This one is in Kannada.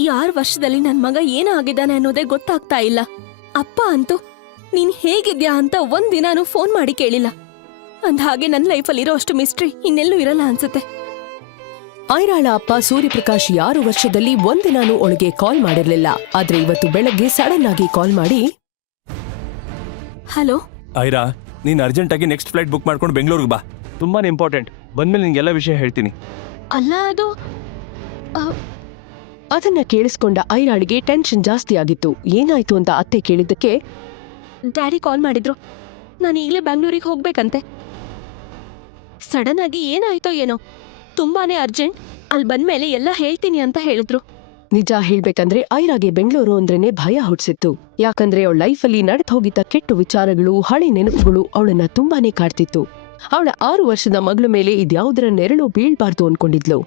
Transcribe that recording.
ಈ 6 ವರ್ಷದಲ್ಲಿ ನನ್ ಮಗ ಏನಾಗಿದ್ದಾನೆ ಅನ್ನೋದೇ ಗೊತ್ತಾಗ್ತಾ ಇಲ್ಲ. ಅಪ್ಪ ಅಂತೂ ನೀನ್ ಹೇಗಿದ್ಯಾ ಅಂತ ಒಂದಿನಾನು ಫೋನ್ ಮಾಡಿ ಕೇಳಿಲ್ಲ. ಅಂದ್ಹಾಗೆ ನನ್ ಲೈಫಲ್ಲಿರೋ ಅಷ್ಟು ಮಿಸ್ಟ್ರಿ ಇನ್ನೆಲ್ಲೂ ಇರಲ್ಲ ಅನ್ಸುತ್ತೆ. ಐರಾಳ ಅಪ್ಪ ಸೂರ್ಯಪ್ರಕಾಶ್ 6 ವರ್ಷದಲ್ಲಿ ಒಂದಿನಾನು ಅವಳಿಗೆ ಕಾಲ್ ಮಾಡಿರ್ಲಿಲ್ಲ. ಆದ್ರೆ ಇವತ್ತು ಬೆಳಗ್ಗೆ ಸಡನ್ ಆಗಿ ಕಾಲ್ ಮಾಡಿ, ಹಲೋ ಐರಾ, ನೀನ್ ಅರ್ಜೆಂಟ್ ಆಗಿ ನೆಕ್ಸ್ಟ್ ಫ್ಲೈಟ್ ಬುಕ್ ಮಾಡ್ಕೊಂಡು ಬೆಂಗಳೂರಿಗೆ ಬಾ. ತುಂಬಾನೇ ಇಂಪಾರ್ಟೆಂಟ್. ಬಂದ್ಮೇಲೆ ನಿಂಗೆಲ್ಲ ವಿಷಯ ಹೇಳ್ತೀನಿ. ಅಲ್ಲ ಅದು ಅದನ್ನ ಕೇಳಿಸ್ಕೊಂಡ ಐರಾಳಿಗೆ ಟೆನ್ಷನ್ ಜಾಸ್ತಿ ಆಗಿತ್ತು. ಏನಾಯ್ತು ಅಂತ ಅತ್ತೆ ಕೇಳಿದ್ದಕ್ಕೆ, ಡ್ಯಾಡಿ ಕಾಲ್ ಮಾಡಿದ್ರು. ನಾನು ಈಗಲೇ ಬೆಂಗಳೂರಿಗೆ ಹೋಗ್ಬೇಕಂತೆ. ಸಡನ್ ಆಗಿ ಏನಾಯ್ತೋ ಏನೋ, ತುಂಬಾನೇ ಅರ್ಜೆಂಟ್. ಅಲ್ಲಿ ಬಂದ್ಮೇಲೆ ಎಲ್ಲ ಹೇಳ್ತೀನಿ ಅಂತ ಹೇಳಿದ್ರು. ನಿಜ ಹೇಳ್ಬೇಕಂದ್ರೆ ಐರಾಗೆ ಬೆಂಗಳೂರು ಅಂದ್ರೇನೆ ಭಯ ಹುಟ್ಟಿಸಿತ್ತು. ಯಾಕಂದ್ರೆ ಅವಳ ಲೈಫಲ್ಲಿ ನಡೆದು ಹೋಗಿದ್ದ ಕೆಟ್ಟ ವಿಚಾರಗಳು, ಹಳೆ ನೆನಪುಗಳು ಅವಳನ್ನ ತುಂಬಾನೇ ಕಾಡ್ತಿತ್ತು. ಅವಳ 6 ವರ್ಷದ ಮಗಳ ಮೇಲೆ ಇದ್ಯಾವುದರ ನೆರಳು ಬೀಳ್ಬಾರ್ದು ಅನ್ಕೊಂಡಿದ್ಲು.